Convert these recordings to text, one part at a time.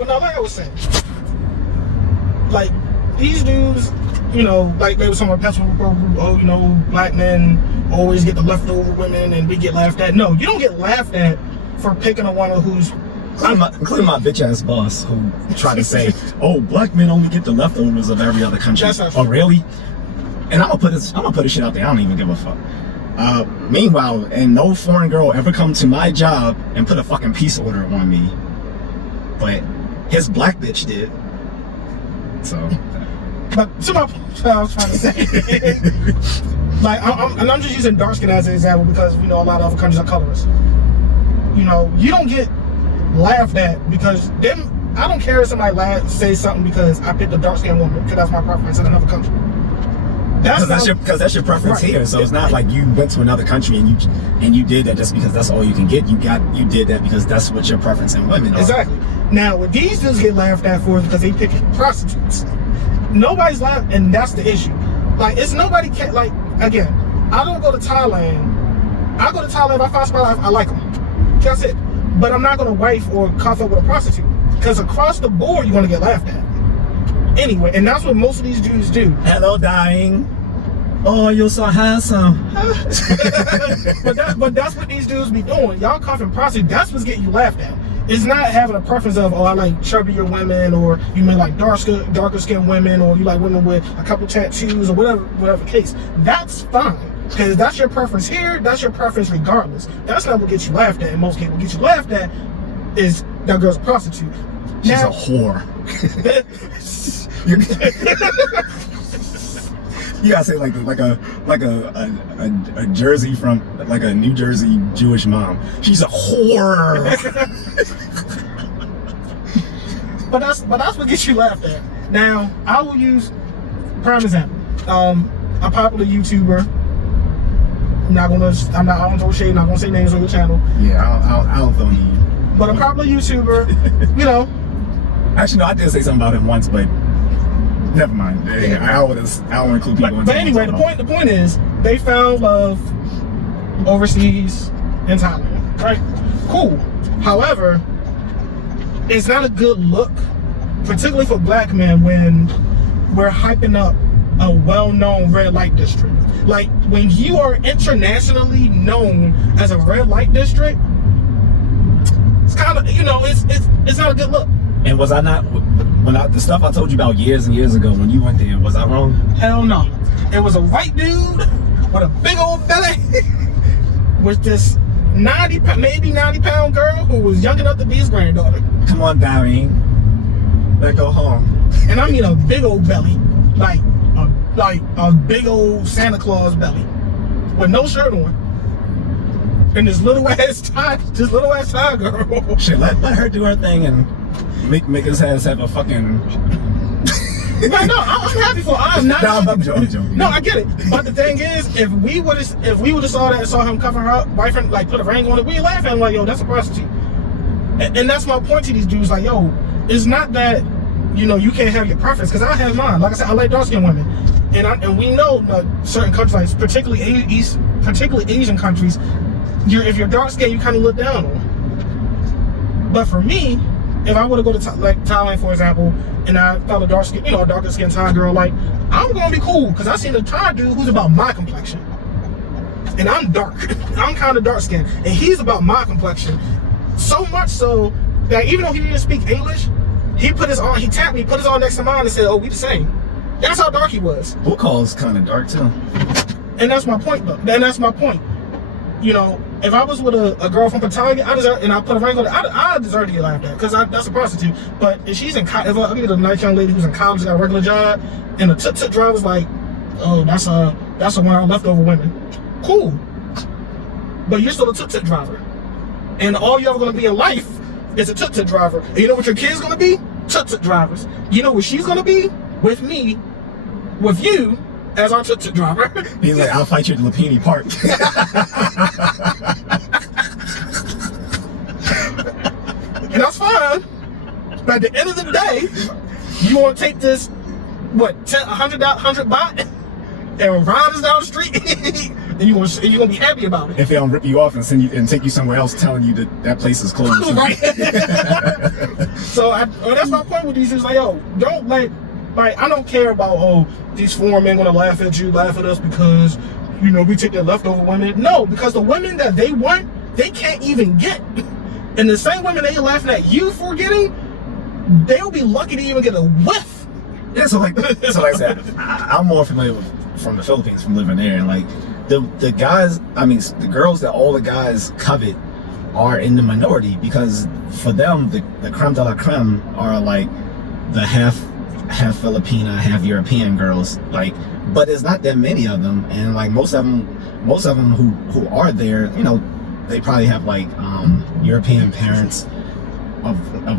But no, like I was saying, like these dudes, you know, like they were some perpetuate program. Oh, you know, black men always get the leftover women, and we get laughed at. No, you don't get laughed at for picking a woman who's. Including my bitch ass boss who tried to say, "Oh, black men only get the leftovers of every other country." Oh, really? And I'm gonna put this shit out there. I don't even give a fuck. Meanwhile, and no foreign girl ever come to my job and put a fucking peace order on me, but his black bitch did. So, but to my point, I was trying to say, like, I'm just using dark skin as an example because we know a lot of other countries are colorist. You know, you don't get laughed at because them. I don't care if somebody say something because I picked a dark skinned woman because that's my preference in another country. That's your preference here. So it's not like you went to another country and you did that just because that's all you can get. You did that because that's what your preference in women are. Exactly. Now what these dudes get laughed at for is because they pick prostitutes. Nobody's laughing, and that's the issue. Like it's nobody can like again. I don't go to Thailand. I go to Thailand if I find somebody I like them. That's it. But I'm not gonna wife or cuff up with a prostitute because across the board you're gonna get laughed at. Anyway, and that's what most of these dudes do. Hello, dying. Oh, you're so handsome. but that's what these dudes be doing. Y'all cuffing prostitutes. That's what's getting you laughed at. It's not having a preference of, oh, I like chubbier women, or you may like darker skinned women, or you like women with a couple tattoos, or whatever case. That's fine. Because that's your preference here, that's your preference regardless. That's not what gets you laughed at in most cases. What gets you laughed at is that girl's a prostitute. She's a whore. You gotta say like a Jersey from like a New Jersey Jewish mom. She's a whore. but that's what gets you laughed at. Now I will use prime example. A popular YouTuber. I don't throw shade, not gonna say names on your channel. Yeah, I don't throw names. But a popular YouTuber, you know. Actually, no, I did say something about him once, but never mind. I don't include people. But anyway, the point is, they found love overseas in Thailand, right? Cool. However, it's not a good look, particularly for black men, when we're hyping up a well-known red light district. Like when you are internationally known as a red light district, it's kind of, you know, it's not a good look. And was I not, the stuff I told you about years and years ago when you went there, was I wrong? Hell no. It was a white dude with a big old belly with this 90 pound girl who was young enough to be his granddaughter. Come on, Darren. Let's go home. And I mean a big old belly, like a big old Santa Claus belly with no shirt on. And this little ass Thai girl. Shit, let her do her thing and make his ass have a fucking. No, I'm happy for. I'm not. No, I'm joking. No, I get it. But the thing is, if we would have saw that and saw him cover her boyfriend, like put a ring on it, we'd laugh at him like, yo, that's a prostitute. And that's my point to these dudes, like, yo, it's not that, you know, you can't have your preference, because I have mine. Like I said, I like dark skinned women, and we know certain countries, like particularly Asian countries, if you're dark skinned, you kind of look down on. But for me, if I were to go to Thailand, for example, and I found a darker skinned Thai girl, like, I'm gonna be cool because I seen a Thai dude who's about my complexion, and I'm dark. I'm kind of dark skinned, and he's about my complexion. So much so that even though he didn't speak English, he tapped me, put his arm next to mine, and said, "Oh, we the same." That's how dark he was. Bukal's kind of dark too. And that's my point, though. And that's my point. You know, if I was with a girl from Patagonia, and I put a ring on it, I deserve to get laughed at because that's a prostitute. But if she's if I meet a nice young lady who's in college, got a regular job, and the tuk-tuk driver's like, "Oh, that's one of our leftover women," cool. But you're still a tuk-tuk driver, and all you're ever going to be in life is a tuk-tuk driver. And you know what your kid's going to be? Tuk-tuk drivers. You know what she's going to be? With me, with you, as our tuk-tuk driver. He's like, "I'll fight you at Lapini Park." And that's fine. But at the end of the day, you want to take this, what, 100 baht, and ride us down the street and you're gonna be happy about it. If they don't rip you off and send you and take you somewhere else, telling you that place is closed. Right. So that's my point with these dudes. Like, yo, don't like I don't care about these foreign men gonna laugh at you, laugh at us because we take their leftover women. No, because the women that they want, they can't even get. And the same women they laughing at you for getting, they'll be lucky to even get a whiff. Yeah, so like I said, I'm more familiar from the Philippines, from living there, and like the guys, the girls that all the guys covet are in the minority, because for them the creme de la creme are like the half Filipina, half European girls, like, but there's not that many of them, and like most of them who are there, they probably have like European parents of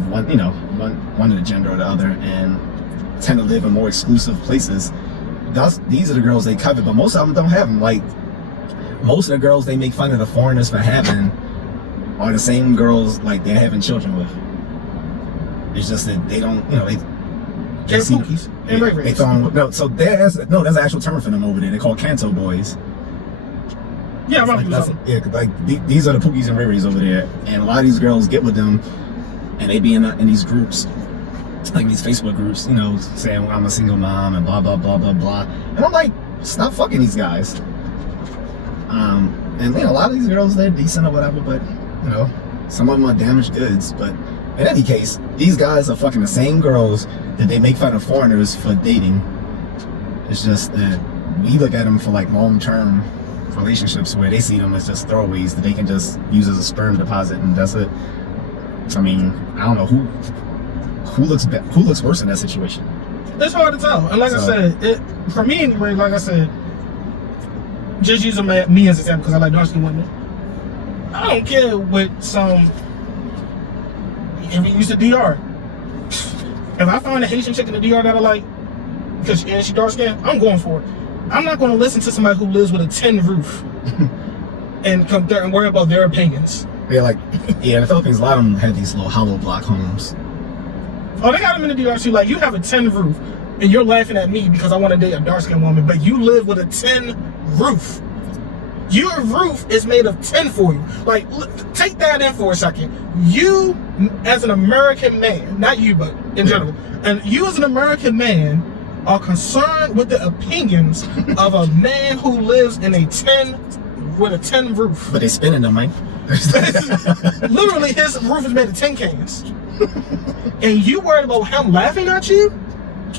one of the gender or the other, and tend to live in more exclusive places. These are the girls they covet, but most of them don't have them. Like, most of the girls they make fun of the foreigners for having are the same girls like they're having children with. It's just that they don't, they see cookies. They throw on, there's an actual term for them over there. They're called Canto boys. Yeah, these are the Pookies and Riri's over there, and a lot of these girls get with them, and they be in these groups, like these Facebook groups, saying, well, I'm a single mom and blah blah blah blah blah, and I'm like, stop fucking these guys. And a lot of these girls, they're decent or whatever, but some of them are damaged goods. But in any case, these guys are fucking the same girls that they make fun of foreigners for dating. It's just that we look at them for like long-term relationships where they see them as just throwaways that they can just use as a sperm deposit, and that's it. I don't know who looks worse in that situation. It's hard to tell. And like I said, for me anyway, like I said, just using me as an example because I like dark-skinned women. I don't care what if we use the DR. If I find a Haitian chick in the DR that I like, because she dark-skinned, I'm going for it. I'm not going to listen to somebody who lives with a tin roof and come there and worry about their opinions. Yeah, in the Philippines, a lot of them have these little hollow block homes. Oh, they got them in the DR too. Like, you have a tin roof, and you're laughing at me because I want to date a dark-skinned woman, but you live with a tin roof. Your roof is made of tin for you. Like, take that in for a second. You, as an American man, not you, but in general, and you as an American man are concerned with the opinions of a man who lives in a tin roof. But they spinning them, man. Literally, his roof is made of tin cans. And you worried about him laughing at you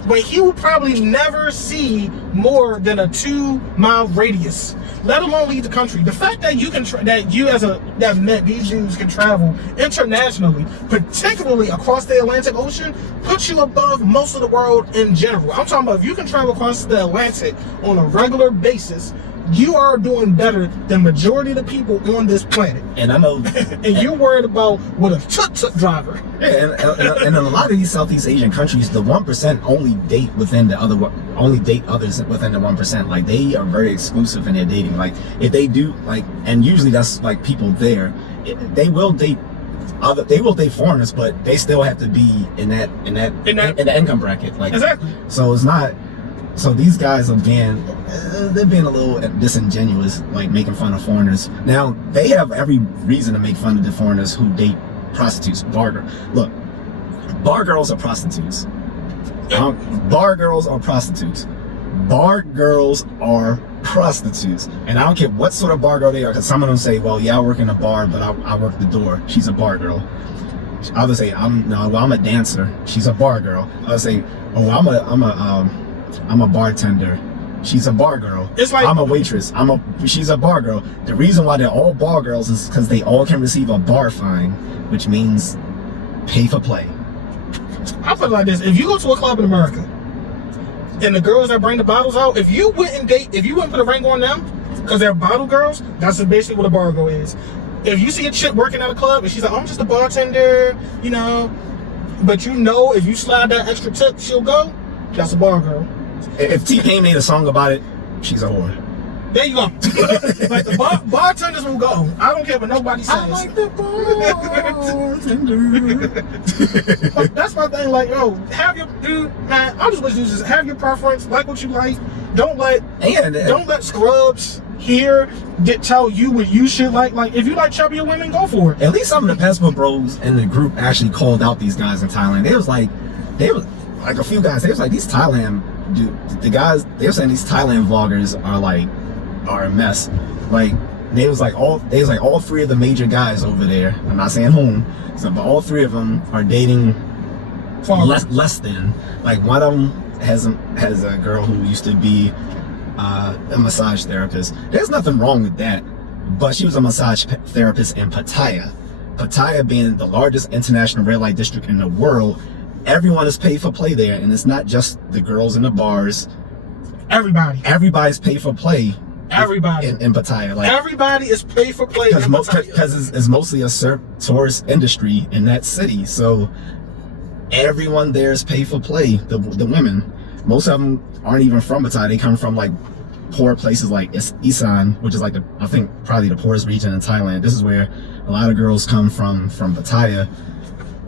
when he will probably never see more than a 2-mile radius, let alone leave the country. The fact that these dudes can travel internationally, particularly across the Atlantic Ocean, puts you above most of the world in general. I'm talking about if you can travel across the Atlantic on a regular basis, you are doing better than majority of the people on this planet. And I know. And you're worried about what a tuk-tuk driver. Yeah, and in a lot of these Southeast Asian countries, the 1% only date others within the 1%. Like, they are very exclusive in their dating. Like, if they do, like, and usually that's like people there, they will date foreigners, but they still have to be in the income bracket. Like, exactly. So it's not. So these guys are being a little disingenuous, like making fun of foreigners. Now, they have every reason to make fun of the foreigners who date prostitutes. Look, bar girls are prostitutes. Bar girls are prostitutes. Bar girls are prostitutes. And I don't care what sort of bar girl they are, because some of them say, well, yeah, I work in a bar, but I work the door. She's a bar girl. Others say, I'm a dancer. She's a bar girl. Others say, oh, I'm a bartender. She's a bar girl. It's like, I'm a waitress. She's a bar girl. The reason why they're all bar girls is because they all can receive a bar fine, which means pay for play. I'll put it like this: if you go to a club in America and the girls that bring the bottles out, if you wouldn't put a ring on them because they're bottle girls, that's basically what a bar girl is. If you see a chick working at a club and she's like, I'm just a bartender, but if you slide that extra tip, she'll go. That's a bar girl. If T-Pain made a song about it, she's a whore. There you go. Like, the bartenders will go. I don't care what nobody says. I like the bartender. That's my thing. Like, I'm just gonna use this. Have your preference. Like what you like. Don't let scrubs tell you what you should like. Like, if you like chubbier women, go for it. At least some of the passport bros in the group actually called out these guys in Thailand. They was like a few guys. They was like, these Thailand the guys. They were saying these Thailand vloggers are a mess. Like, they was like all 3 of the major guys over there. I'm not saying whom, but all 3 of them are dating less than. Like, one of them has a girl who used to be a massage therapist. There's nothing wrong with that, but she was a massage therapist in Pattaya. Pattaya being the largest international red light district in the world, everyone is paid for play there, and it's not just the girls in the bars. Everybody's paid for play. Everybody in Pattaya, like, everybody is paid for play because it's mostly a tourist industry in that city. So everyone there is paid for play. The women, most of them aren't even from Pattaya. They come from like poor places like Isan, which is like I think probably the poorest region in Thailand. This is where a lot of girls come from Pattaya,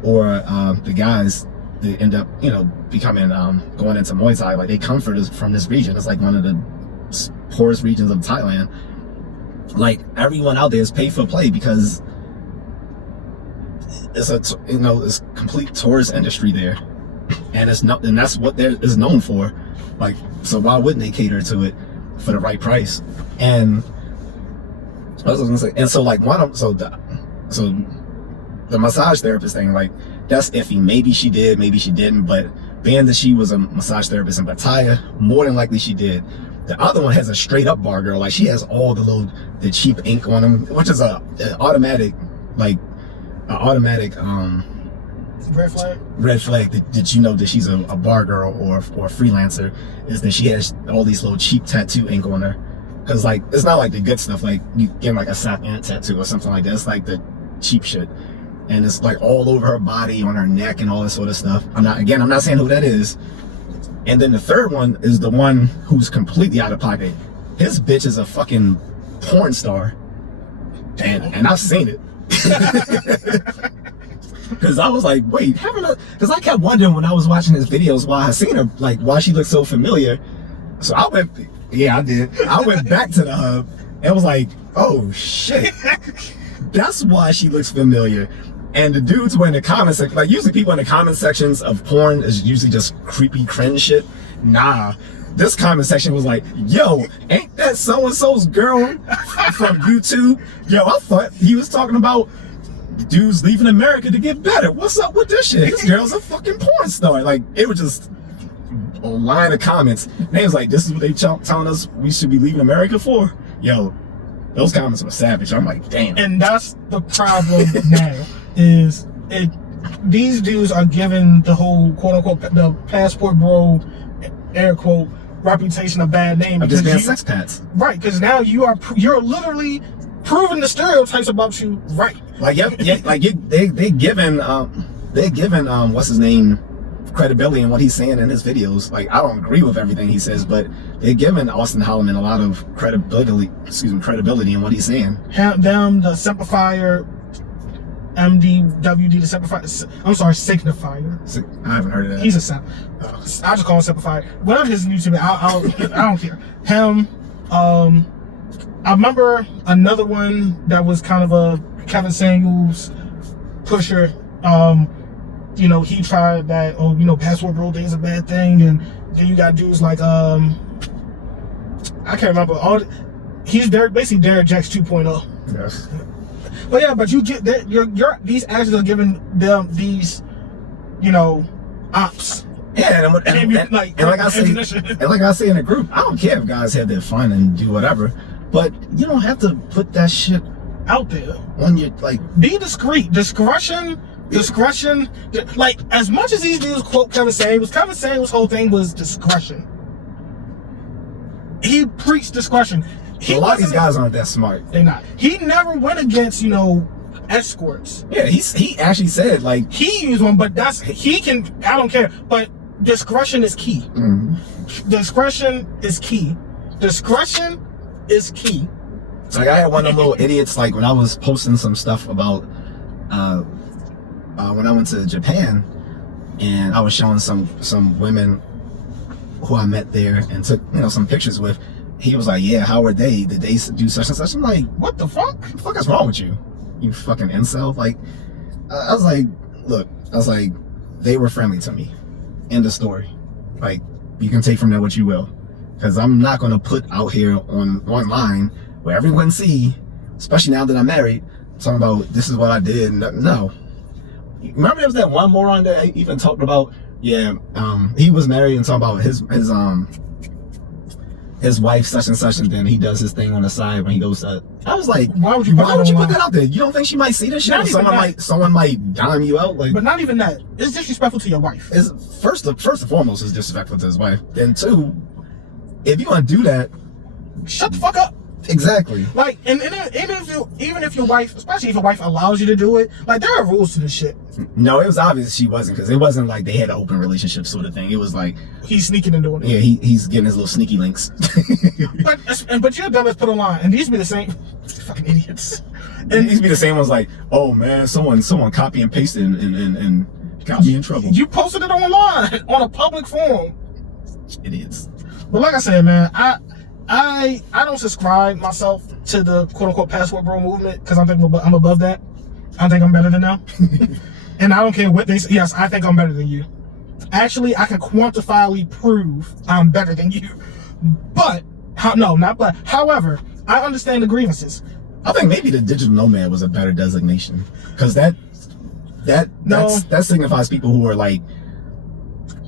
or the guys, they end up becoming going into Muay Thai. Like, they come from this region. It's like one of the poorest regions of Thailand. Like, everyone out there is paid for play because it's it's complete tourist industry there, and that's what is known for. Like, so why wouldn't they cater to it for the right price? And I was gonna say, and so like the massage therapist thing, like, that's iffy. Maybe she did, maybe she didn't, but being that she was a massage therapist in Pattaya, more than likely she did. The other one has a straight up bar girl. Like, she has all the cheap ink on them, which is an automatic red flag that you know that she's a bar girl or a freelancer, is that she has all these little cheap tattoo ink on her. Because, like, it's not like the good stuff, like you get like a sack ant tattoo or something like that. It's like the cheap shit, and it's like all over her body, on her neck, and all this sort of stuff. I'm not saying who that is. And then the third one is the one who's completely out of pocket. His bitch is a fucking porn star, and I've seen it. Because I was like, wait, because I kept wondering when I was watching his videos why I seen her, like, why she looked so familiar. So I went back to the hub and was like, oh shit, that's why she looks familiar. And the dudes were in the comment section. Like, usually people in the comment sections of porn is usually just creepy cringe shit. Nah, this comment section was like, yo, ain't that so-and-so's girl from YouTube? Yo, I thought he was talking about dudes leaving America to get better. What's up with this shit? This girl's a fucking porn star. Like, it was just a line of comments. And they was like, this is what they telling us we should be leaving America for? Yo, those comments were savage. I'm like, damn. And that's the problem now. These dudes are given the whole quote unquote the passport bro air quote reputation a bad name because just being sex pats. Right, because now you're literally proving the stereotypes about you right. Like, they given what's his name credibility in what he's saying in his videos. Like, I don't agree with everything he says, but they're giving Austin Holloman a lot of credibility in what he's saying. Them, the simplifier, MDWD, the simplifier. I'm sorry, signifier. I haven't heard of that. He's a sound. I just call him simplifier. Whatever his YouTube, I don't care. Him. I remember another one that was kind of a Kevin Samuels pusher. He tried that. Passport bro thing is a bad thing, and then you got dudes like I can't remember. He's basically Derek Jacks 2.0. Yes. But yeah, but you get that these actors are giving them these, ops. Yeah, and like I say in the group, I don't care if guys have their fun and do whatever, but you don't have to put that shit out there. When you like, be discreet. Discretion. Like, as much as these dudes quote Kevin Samuels' whole thing was discretion. He preached discretion. A lot of these guys aren't that smart. They're not. He never went against, escorts. Yeah, he actually said, like, he used one, but I don't care. But discretion is key. Mm-hmm. Discretion is key. Discretion is key. Like, I had one of them little idiots, like, when I was posting some stuff about when I went to Japan, and I was showing some women who I met there and took some pictures with. he was like, yeah, how were they? Did they do such and such? I'm like, what the fuck? What the fuck is wrong with you? You fucking incel. Like, I was like, look, they were friendly to me. End of story. Like, you can take from that what you will. Because I'm not going to put out here online where everyone see, especially now that I'm married, talking about this is what I did. No. Remember there was that one moron that even talked about, he was married and talking about his wife such and such, and then he does his thing on the side when he goes to, I was like, why would you put that out there? You don't think she might see this shit? Someone might dime you out? Like, but not even that. It's disrespectful to your wife. It's first and foremost, it's disrespectful to his wife. Then two, if you want to do that, shut the fuck up. Exactly. Like, and even if your wife, especially if your wife allows you to do it, like, there are rules to this shit. No, it was obvious she wasn't, because it wasn't like they had an open relationship sort of thing. It was like he's sneaking and doing it. Yeah, he's getting his little sneaky links. but your dumb is put online, and these be the same fucking idiots. And these be the same ones like, oh man, someone copy and pasted and got me in trouble. You posted it online on a public forum. Idiots. But like I said, man, I don't subscribe myself to the quote-unquote passport bro movement, because I'm above that. I think I'm better than them. And I don't care what they say. Yes, I think I'm better than you. Actually, I can quantifiably prove I'm better than you. But, however, I understand the grievances. I think maybe the digital nomad was a better designation, because that signifies people who are like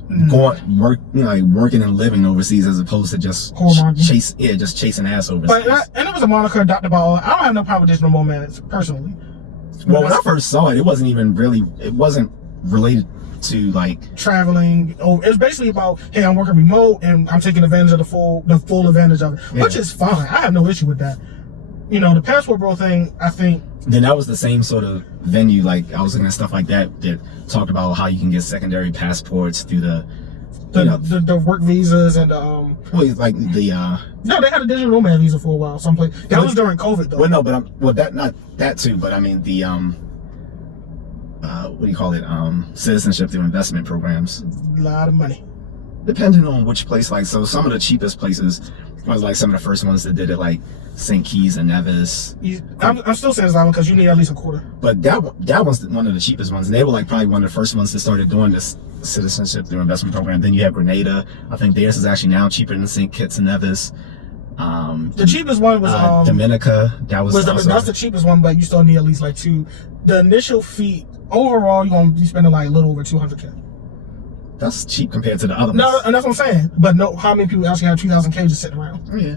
working and living overseas, as opposed to just chasing ass overseas. But and it was a moniker adopted by all. I don't have no problem with digital nomads personally. Well, when I first saw it, it wasn't related to like traveling. Oh, it's basically about, hey, I'm working remote and I'm taking advantage of the full advantage of it, which is fine. I have no issue with that. You know, the passport bro thing, I think. Then that was the same sort of venue. Like, I was looking at stuff like that talked about how you can get secondary passports through the work visas and no, they had a digital nomad visa for a while someplace. That was during COVID though. Well, no, but not that too. But I mean the what do you call it? Citizenship through investment programs. A lot of money. Depending on which place, like, so some of the cheapest places was like some of the first ones that did it, like St. Kitts and Nevis. I'm still saying Islam because you need at least a quarter. But that was one of the cheapest ones. And they were like probably one of the first ones that started doing this citizenship through investment program. Then you have Grenada. I think theirs is actually now cheaper than St. Kitts and Nevis. The cheapest one was Dominica. That's the cheapest one, but you still need at least like two. The initial fee overall, you're gonna be spending like a little over $200K. That's cheap compared to the other ones. No, and that's what I'm saying. But no, how many people actually have $2,000K just sitting around? Yeah.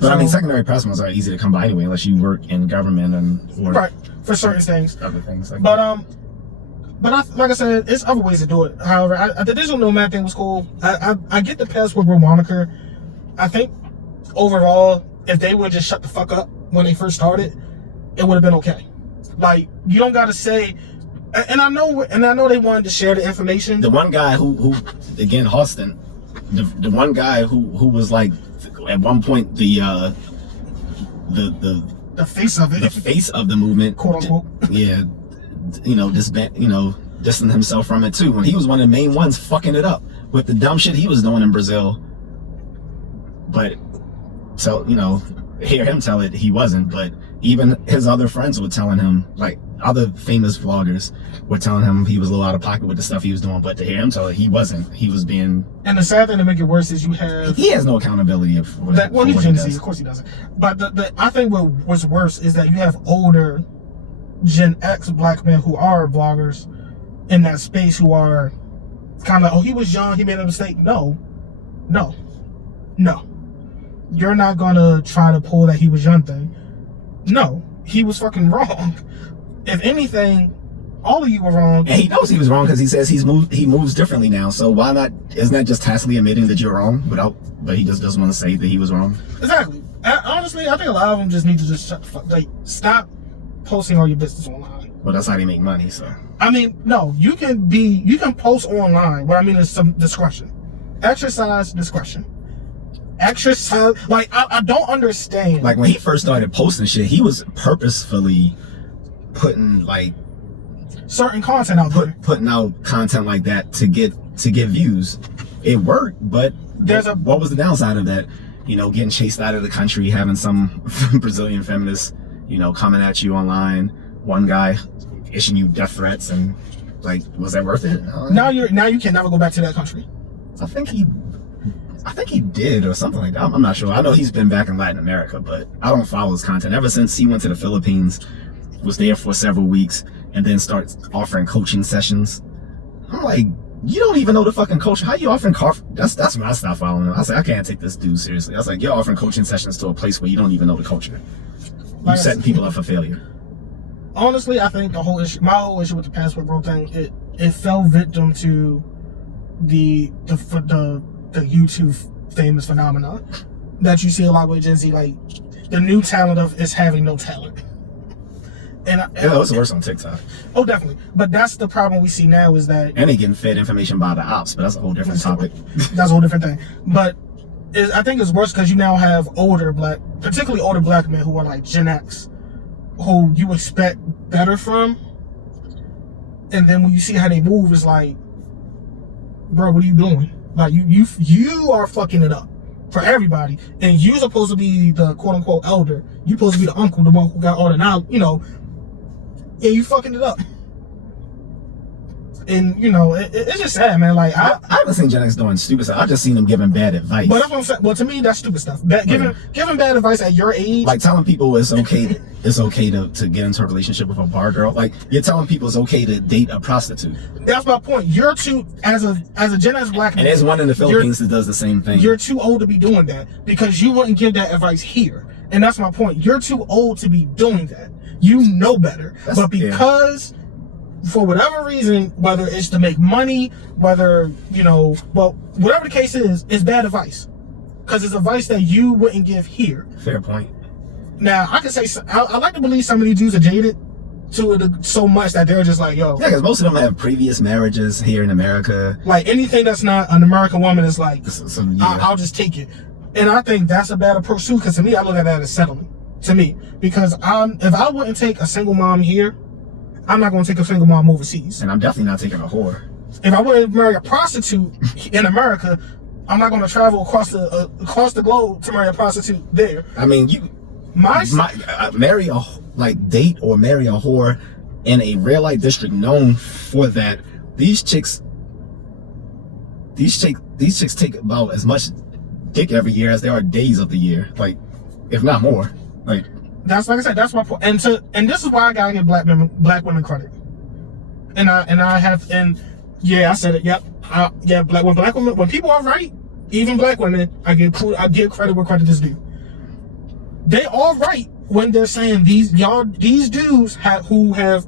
But I mean, secondary passports are easy to come by anyway, unless you work in government or right, for certain things. Other things like that. But like I said, it's other ways to do it. However, the digital nomad thing was cool. I get the passport bro moniker. I think overall, if they would just shut the fuck up when they first started, it would have been okay. Like, you don't gotta say. And I know they wanted to share the information. The one guy who again, Austin, the one guy who was like, at one point the face of it, the face of the movement, quote unquote. Yeah, distancing himself from it too. When he was one of the main ones fucking it up with the dumb shit he was doing in Brazil. But so hear him tell it, he wasn't. But even his other friends were telling him, like other famous vloggers were telling him he was a little out of pocket with the stuff he was doing. But to hear him tell it, he wasn't. He was being. And the sad thing to make it worse is he has no accountability of that. Well, he's Gen Z, of course he doesn't. But I think what's worse is that you have older Gen X black men who are vloggers in that space who are kind of like, oh, he was young, he made a mistake. No. You're not gonna try to pull that he was young thing. No, he was fucking wrong. If anything, all of you were wrong. And he knows he was wrong because he says he moves differently now. So why not? Isn't that just tacitly admitting that you're wrong but he just doesn't want to say that he was wrong? Exactly. Honestly, I think a lot of them just need to just shut the fuck. Like, stop posting all your business online. Well, that's how they make money. So I mean, no, you can post online. What I mean is some discretion. Exercise discretion. Exercise. Like, I don't understand. Like, when he first started posting shit, he was purposefully putting like certain content out there. Putting out content like that to get views. It worked, but what was the downside of that? you know, getting chased out of the country, having some Brazilian feminists, you know, coming at you online. One guy issuing you death threats, and like, was that worth it? Now you can never go back to that country. I think he did, or something like that. I'm not sure. I know he's been back in Latin America, but I don't follow his content. Ever since he went to the Philippines, was there for several weeks, and then starts offering coaching sessions. I'm like, you don't even know the fucking coach. How you offering that's when I stopped following him. I was like, I can't take this dude seriously. I was like, you're offering coaching sessions to a place where you don't even know the culture. You're setting people up for failure. Honestly, I think my whole issue with the passport bro thing, it fell victim to the YouTube famous phenomenon that you see a lot with Gen Z, like the new talent of is having no talent. And it's worse on TikTok. Oh, definitely. But that's the problem we see now, is that, and they getting fed information by the ops, but that's a whole different topic. That's a whole different thing. But I think it's worse because you now have particularly older black men who are like Gen X, who you expect better from, and then when you see how they move, it's like, bro, what are you doing? Like, you are fucking it up for everybody, and you're supposed to be the quote unquote elder. You're supposed to be the uncle, the one who got all the knowledge, you know, and you fucking it up. And you know, it's just sad, man. Like I haven't seen Gen X doing stupid stuff. I just seen them giving bad advice. But that's what I'm saying. Well, to me, that's stupid stuff. Giving bad advice at your age, like telling people it's okay to get into a relationship with a bar girl. Like, you're telling people it's okay to date a prostitute. That's my point. You're too, as a Gen X black man, and there's one in the Philippines that does the same thing. You're too old to be doing that because you wouldn't give that advice here. And that's my point. You're too old to be doing that. You know better, but because. For whatever reason, whether it's to make money, whether, you know, well, whatever the case is, it's bad advice. Because it's advice that you wouldn't give here. Fair point. Now, I can say, I like to believe some of these dudes are jaded to it so much that they're just like, yo. Yeah, because most of them have previous marriages here in America. Like, anything that's not an American woman is like, yeah. I'll just take it. And I think that's a bad approach too, because to me, I look at that as settling. To me. Because if I wouldn't take a single mom here, I'm not going to take a single mom overseas. And I'm definitely not taking a whore. If I were to marry a prostitute in America, I'm not going to travel across the globe to marry a prostitute there. I mean, date or marry a whore in a red light district known for that. These chicks take about as much dick every year as there are days of the year, like, if not more. Like, that's, like I said, that's my point. And this is why I gotta give black women credit. I said it. Yep. Black women. When people are right, even black women, I give credit where credit is due. They are right when they're saying these dudes who have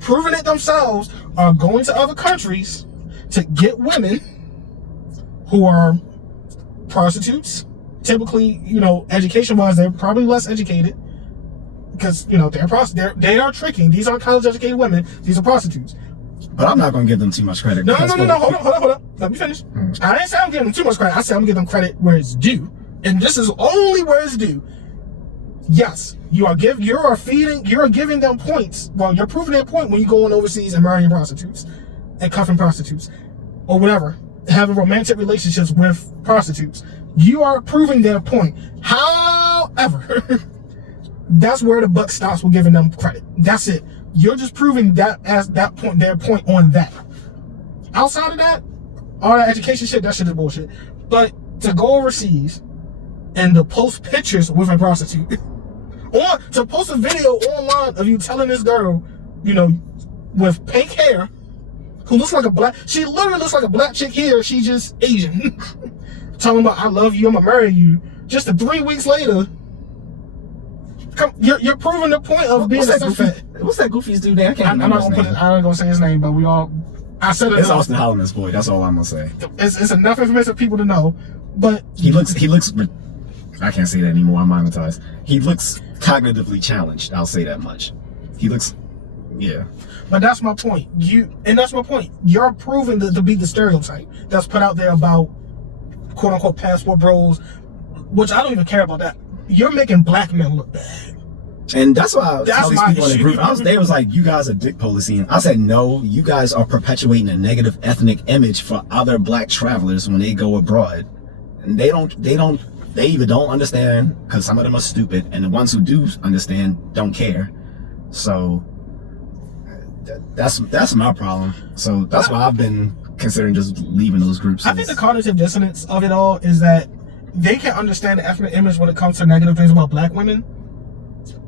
proven it themselves are going to other countries to get women who are prostitutes. Typically, you know, education-wise, they're probably less educated. Because, you know, they are tricking. These aren't college-educated women. These are prostitutes. But I'm not going to give them too much credit. No. Hold on. Let me finish. I didn't say I'm giving them too much credit. I said I'm giving them credit where it's due. And this is only where it's due. Yes, you're giving them points. Well, you're proving their point when you're going overseas and marrying prostitutes and cuffing prostitutes or whatever, having romantic relationships with prostitutes. You are proving their point. However, that's where the buck stops with giving them credit. That's it. You're just proving that as that point, their point on that. Outside of that, all that education shit, that shit is bullshit. But to go overseas and to post pictures with a prostitute, or to post a video online of you telling this girl, you know, with pink hair, who looks like she literally looks like a black chick here, she's just Asian, talking about, I love you, I'm gonna marry you. Just 3 weeks later, you're proving the point of being a fat. What's that goofy's dude there? I'm not gonna say his name, but I said it. It's Austin Holloman's boy. That's all I'm gonna say. It's enough information for people to know. But he looks. I can't say that anymore. I'm monetized. He looks cognitively challenged. I'll say that much. He looks. Yeah. But that's my point. That's my point. You're proving to be the stereotype that's put out there about quote unquote passport bros, which I don't even care about that. You're making black men look bad. And that's why I tell these people in the group, they was like, you guys are dick policing. I said, no, you guys are perpetuating a negative ethnic image for other black travelers when they go abroad. And they don't they either don't understand, because some of them are stupid, and the ones who do understand don't care. So that's my problem. So that's why I've been considering just leaving those groups. I think the cognitive dissonance of it all is that they can understand the ethnic image when it comes to negative things about black women,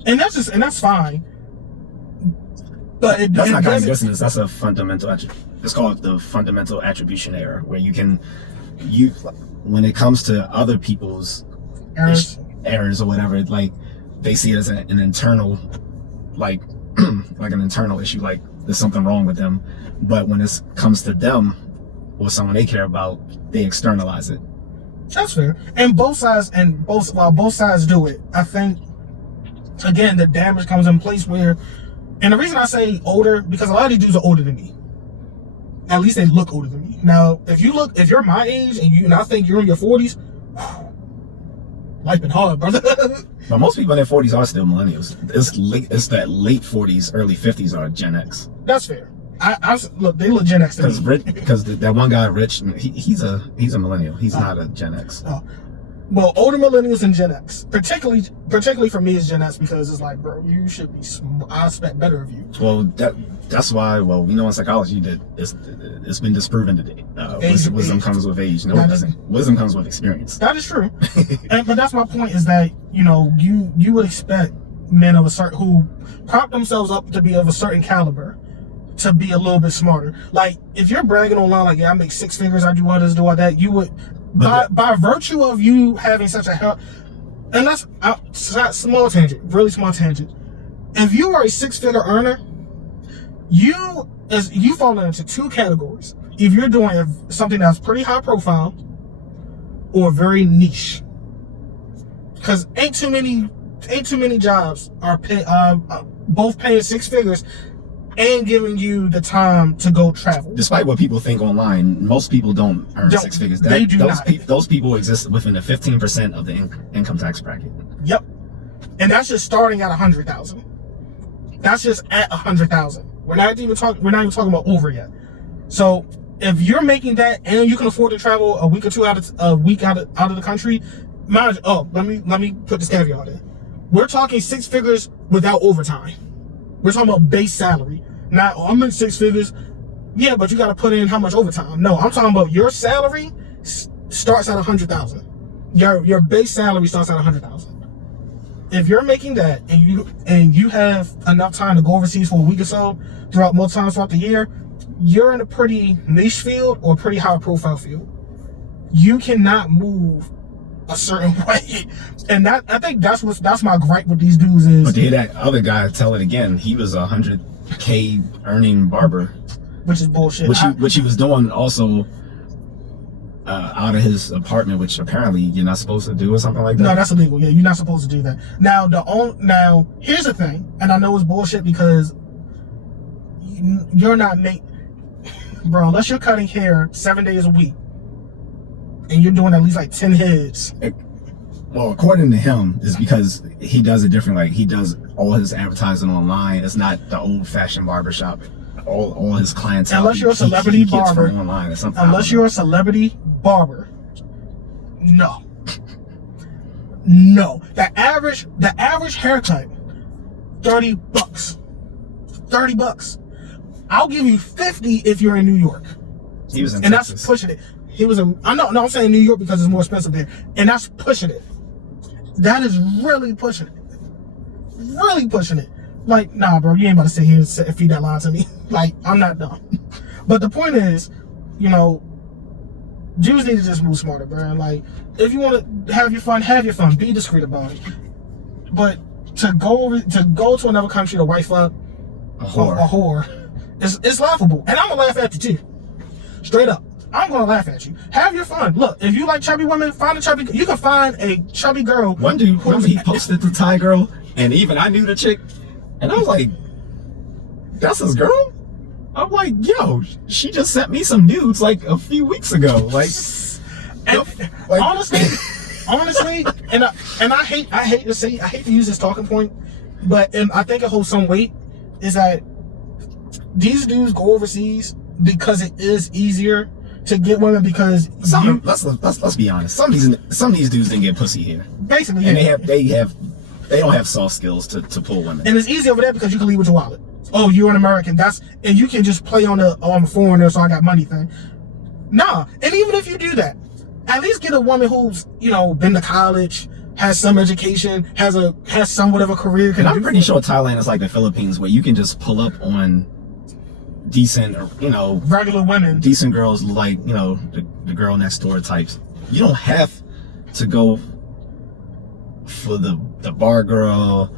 and that's fine. But that's not cognitive dissonance. That's a fundamental. It's called the fundamental attribution error, where when it comes to other people's errors or whatever, like they see it as an internal, like like an internal issue, like there's something wrong with them. But when it comes to them or someone they care about, they externalize it. That's fair. And both sides do it, I think, again, the damage comes in place where, and the reason I say older, because a lot of these dudes are older than me. At least they look older than me. Now, if you're my age and I think you're in your 40s, life been hard, brother. But most people in their 40s are still millennials. It's that late 40s, early 50s are Gen X. That's fair. Look, they look Gen X to me. Because that one guy, Rich, he's a millennial. He's not a Gen X. Well, older millennials and Gen X, particularly for me, is Gen X, because it's like, bro, you should be. I expect better of you. Well, that's why. Well, we know in psychology that it's been disproven today. Wisdom comes with age. No, it doesn't. Wisdom comes with experience. That is true. But that's my point. Is that you would expect men of a certain who prop themselves up to be of a certain caliber to be a little bit smarter. Like if you're bragging online, like, yeah, I make 6 figures, I do all this, do all that, you would. By virtue of you having such a help, and that's small tangent, really small tangent. If you are a 6-figure earner, you fall into 2 categories. If you're doing something that's pretty high profile or very niche, because ain't too many jobs are both paying 6 figures and giving you the time to go travel. Despite what people think online, most people don't earn 6 figures. They do not. Those people exist within the 15% of the income tax bracket. Yep. And that's just starting at 100,000. That's just at 100,000. We're not even talking about over yet. So if you're making that and you can afford to travel a week or two out of the country, let me put this caveat in. We're talking 6 figures without overtime. We're talking about base salary. Not, I'm in 6 figures. Yeah, but you got to put in how much overtime. No, I'm talking about your salary starts at 100,000. Your base salary starts at 100,000. If you're making that and you have enough time to go overseas for a week or so multiple times throughout the year, you're in a pretty niche field or a pretty high profile field. You cannot move a certain way, and I think that's my gripe with these dudes is. But to hear that other guy tell it again, he was a $100K earning barber, which is bullshit. Which he was doing also out of his apartment, which apparently you're not supposed to do or something like that. No, that's illegal. Yeah, you're not supposed to do that. Now here's the thing, and I know it's bullshit because you're not bro, unless you're cutting hair 7 days a week. And you're doing at least like 10 heads. Well, according to him, it's because he does it different. Like he does all his advertising online. It's not the old-fashioned barbershop. All his clientele. Unless you're a celebrity barber. Online or something. Unless you're a celebrity barber. No. No. The average haircut, $30. $30. I'll give you 50 if you're in New York. He was in Texas. That's pushing it. I'm saying New York because it's more expensive there. And that's pushing it. That is really pushing it. Really pushing it. Like, nah, bro, you ain't about to sit here and feed that line to me. Like, I'm not dumb. But the point is, Jews need to just move smarter, bro. Like, if you want to have your fun. Be discreet about it. But to go to another country to wife up a whore, it's laughable. And I'm going to laugh at you too. Straight up. I'm gonna laugh at you. Have your fun. Look, if you like chubby women, you can find a chubby girl. One dude, he posted the Thai girl, and even I knew the chick, and I was like, that's his girl? I'm like, yo, she just sent me some nudes like a few weeks ago. Like, honestly, and I hate to use this talking point, but I think it holds some weight, is that these dudes go overseas because it is easier to get women because let's be honest. Some of these dudes didn't get pussy here. Basically, and they don't have soft skills to pull women. And it's easy over there because you can leave with your wallet. Oh, you're an American. And you can just play on I'm a foreigner, so I got money thing. Nah, and even if you do that, at least get a woman who's been to college, has some education, has somewhat of a career. And I'm pretty sure Thailand is like the Philippines, where you can just pull up on decent, regular women, decent girls, like the girl next door types. You don't have to go for the bar girl,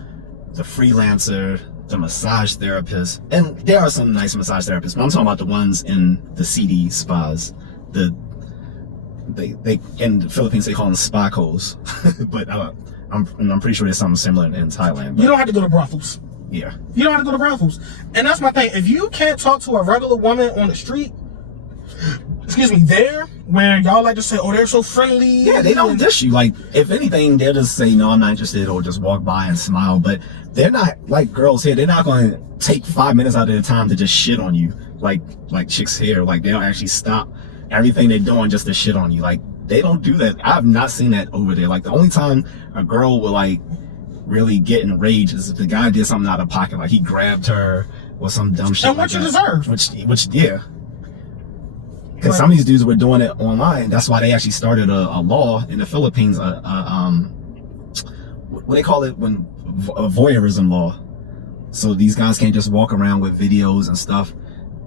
the freelancer, the massage therapist. And there are some nice massage therapists, but I'm talking about the ones in the seedy spas. They in the Philippines they call them spa codes, but I'm pretty sure there's something similar in Thailand. But you don't have to go to brothels. Yeah, you don't have to go to brothels, and that's my thing. If you can't talk to a regular woman on the street, there where y'all like to say, oh, they're so friendly. Yeah, they don't dish you. Like, if anything, they'll just say, no, I'm not interested, or just walk by and smile. But they're not like girls here. They're not going to take 5 minutes out of their time to just shit on you like chicks here. Like, they don't actually stop everything they're doing just to shit on you. Like, they don't do that. I've not seen that over there. Like, the only time a girl will like really get enraged is if the guy did something out of pocket, like he grabbed her or some dumb shit. And what you deserve. Which yeah. Because some of these dudes were doing it online. That's why they actually started a law in the Philippines, what they call it, a voyeurism law. So these guys can't just walk around with videos and stuff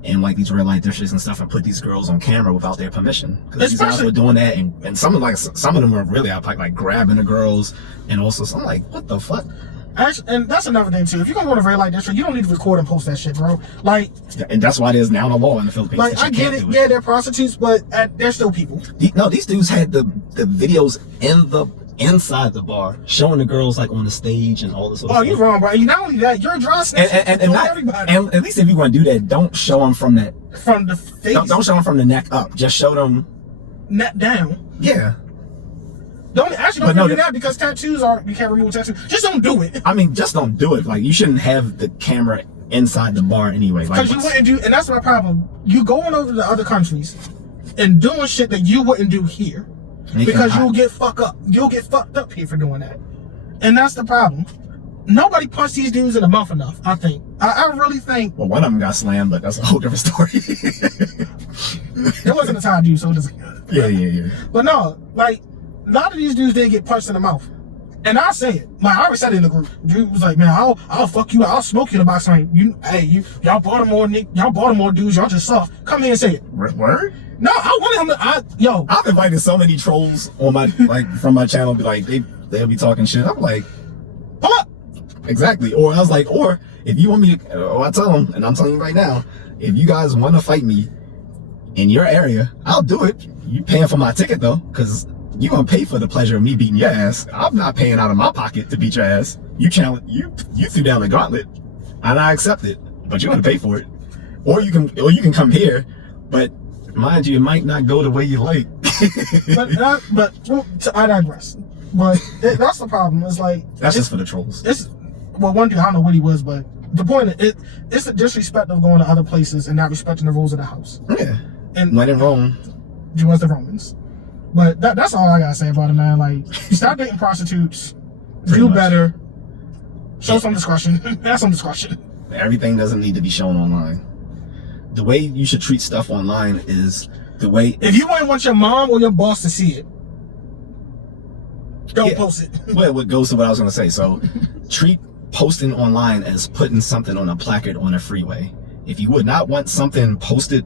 and like these red light districts and stuff and put these girls on camera without their permission. Because these guys were doing that, and some of them were really out like grabbing the girls, and also some like, what the fuck? Actually, and that's another thing too. If you're gonna go to a red light district, you don't need to record and post that shit, bro. Like, and that's why there's now a law in the Philippines. Like, I get it, yeah, they're prostitutes, but they're still people. These dudes had the videos inside the bar, showing the girls like on the stage and all this. Oh, you're wrong, bro. Not only that, you're a dry snitch. And not everybody. And at least if you want to do that, don't show them from the face. Don't show them from the neck up. Just show them neck down. Yeah. Don't do that because tattoos you can't remove tattoos. Just don't do it. I mean, just don't do it. Like, you shouldn't have the camera inside the bar anyway. Because you wouldn't do, and that's my problem. You going over to other countries and doing shit that you wouldn't do here. Because you'll get fucked up. You'll get fucked up here for doing that. And that's the problem. Nobody punched these dudes in the mouth enough, I think. I really think. Well, one of them got slammed, but that's a whole different story. It wasn't a Thai dude, so it doesn't. Yeah. But no, like, a lot of these dudes didn't get punched in the mouth. And I say it. Like, I already said it in the group. Dude was like, man, I'll fuck you. I'll smoke you in the box. Like, y'all Baltimore dudes, y'all just soft. Come here and say it. Word? No, I wanted him to, I've invited so many trolls on my, from my channel, be like, they'll be talking shit. I'm like, pull up. Exactly. Or I was like, or if you want me to, or I tell them, and I'm telling you right now, if you guys want to fight me in your area, I'll do it. You paying for my ticket though, because you're going to pay for the pleasure of me beating your ass. I'm not paying out of my pocket to beat your ass. You threw down the gauntlet, and I accept it, but you're going to pay for it. Or you can come here, but mind you, it might not go the way you like. I digress. But that's the problem. It's like, that's just for the trolls. One dude, I don't know what he was, but the point is, it's the disrespect of going to other places and not respecting the rules of the house. Yeah. And when in Rome, you was the Romans. But that's all I gotta say about it, man. Like, stop dating prostitutes. Do better. Show some discretion. Have some discretion. Everything doesn't need to be shown online. The way you should treat stuff online is the way. If you wouldn't want your mom or your boss to see it, don't post it. Well, what goes to what I was gonna say. So, treat posting online as putting something on a placard on a freeway. If you would not want something posted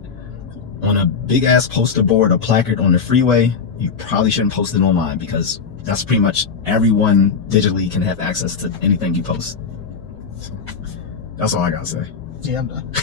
on a big ass poster board or placard on the freeway, you probably shouldn't post it online, because that's pretty much everyone digitally can have access to anything you post. So, that's all I gotta say. Yeah, I'm done.